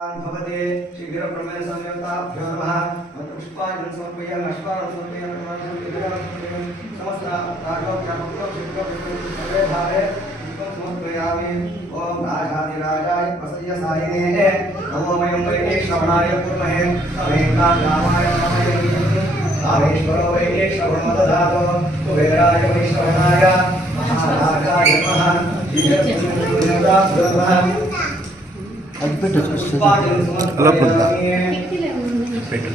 भवते शीघ्र ब्रह्मेण संयुक्ताभ्यो नमः पुष्पाञ्जलिं समर्पयामि अष्टादश समर्पयामि समस्त राजोपचारमस्तु शीघ्र सर्वे भावे समर्पयामि ओम राजाधिराजाय प्रसय्यसायिने नमो वयं वै श्रवणाय कुर्महे वेङ्कटामाय नमः रामेश्वरो वै श्रवणो ददातु कुबेराय वै श्रवणाय महाराजाय नमः అది పెట్టు అలా పుల్తా పెట్టు